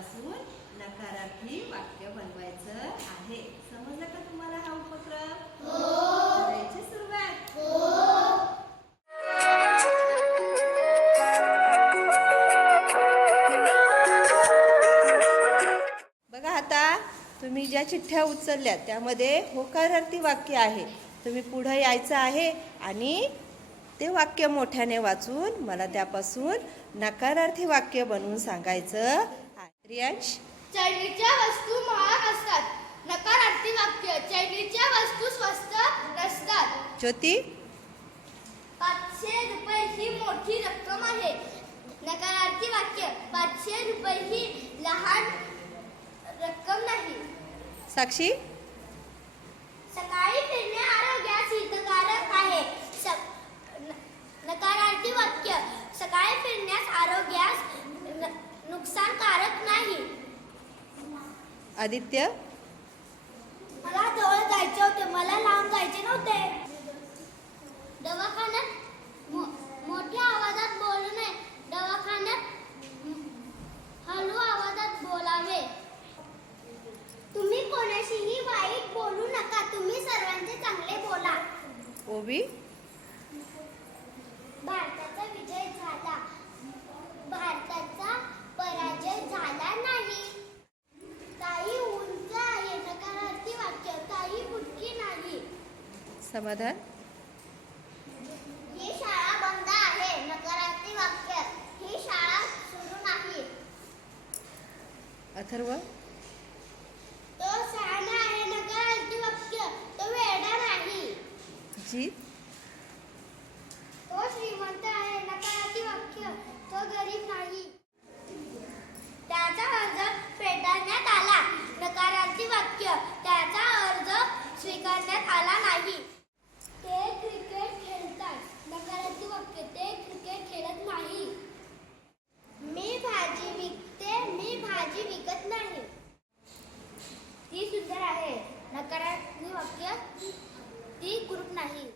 त्यापासून नकारार्थी वाक्य बनवायचं आहे. समजलं का तुम्हाला हा उपक्रम? करायची सुरुवात. बघा आता तुम्ही ज्या चिठ्ठ्या उचलल्या त्यामध्ये होकारार्थी वाक्य आहे. तुम्ही पुढे यायचं आहे आणि ते वाक्य मोठ्याने वाचून मला त्यापासून नकारार्थी वाक्य बनवून सांगायचं. रियांश, चैनीच्या वस्तू महाग असतात. नकारार्थी वाक्य, चैनीच्या वस्तू स्वस्त नसतात. ज्योती, 500 रुपये ही मोठी रक्कम आहे. नकारार्थी वाक्य, 500 रुपये ही लहान रक्कम नाही. साक्षी, सकाळी फिरणे आरोग्यास हितकारक आहे. नकारार्थी वाक्य, सकाळी फिरण्यास आरोग्यास नुकसानकारक नाही. आदित्य, मला जवळ जायचे होते, मला लांब जायचे नव्हते. दवाखान्यात मोठ्या आवाजात बोलू नये. दवाखान्यात हळू आवाजात बोलावे. तुम्ही कोणाशीही वाईट बोलू नका. तुम्ही सर्वांचे चांगले बोला. ओवी, भारताचा विजय झाला, भारताचा पराजय झाला नाही. ताई उंच आहे. नकारार्थी वाक्य, ताई बुटकी नाही. समाधान, ही शाळा बंद आहे. नकारार्थी वाक्य, ही शाळा सुरू नाही. अथर्व, तो शहाणा आहे. नकारार्थी वाक्य, तो वेडा नाही. जीत, तो श्रीमंत आहे. नकारार्थी वाक्य, तो गरीब नाही. त्याचा अर्ज फेटाळण्यात आला. नकारार्थी वाक्य, त्याचा अर्ज स्वीकारण्यात आला नाही. ते क्रिकेट खेळतात. नकारार्थी वाक्य, ते क्रिकेट खेळत नाही. मी भाजी विकते. मी भाजी विकत नाही. ती सुंदर आहे. नकारार्थी वाक्य, ती कुरूप नाही.